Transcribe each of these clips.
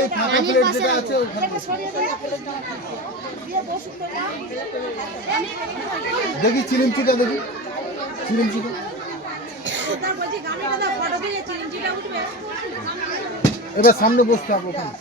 এই ফাঁকা প্লেট যেটা আছে ওখানে দেখি চিলিমচিটা দেখি চিলিমচিটা এবার সামনে বসতে হবে ওখানে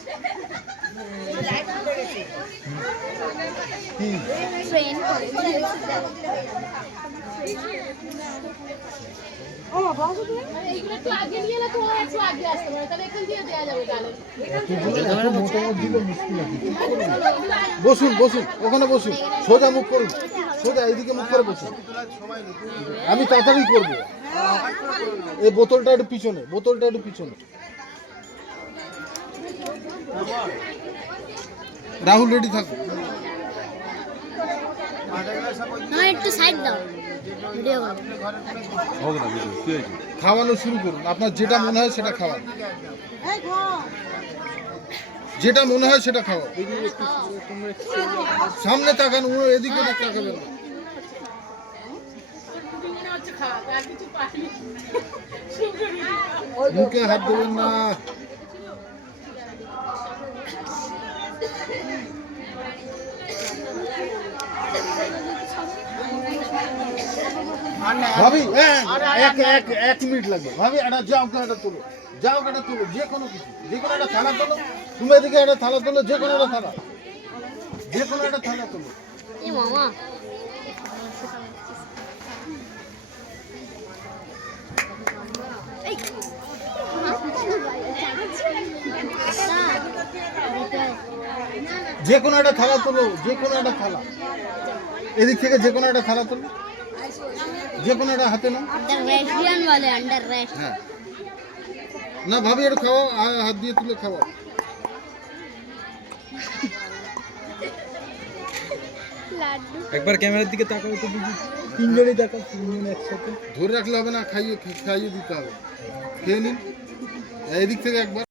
বসুন বসুন ওখানে বসুন সোজা মুখ করুন সোজা এইদিকে মুখ করে বসুন আমি তাড়াতাড়ি করবো এই বোতলটা একটু পিছনে রাহুল রেডি থাকো একটু সাইড দাও ভিডিও খাওয়ানো শুরু করুন আপনার যেটা মনে হয় সেটা খাওয়ান যেটা মনে হয় সেটা খাওয়া সামনে তাকান ও এদিকে তাকাবেন না মুখে হাত দেবেন না ভাবি এক মিনিট লাগবে ভাবি একটা যাও একটা তোলো যে কোনো কিছু যে কোনো একটা থালা তোলো তুমি এদিকে একটা থালা তোলো যে কোনো একটা থালা তোলো মামা যে কোনো একটা থালা তোলো এদিক থেকে যে কোনো একটা থালা তোলো যে কোনো একটা হাতে নাও হ্যাঁ না ভাবি একটু খাওয়াও হাত দিয়ে তুলে খাওয়াও একবার ক্যামেরার দিকে তাকাও তো দিদি তিনজনই তাকাও তিনজন একসাথে ধরে রাখলে হবে না খাইয়ে দিতে হবে খেয়ে নিন এদিক থেকে একবার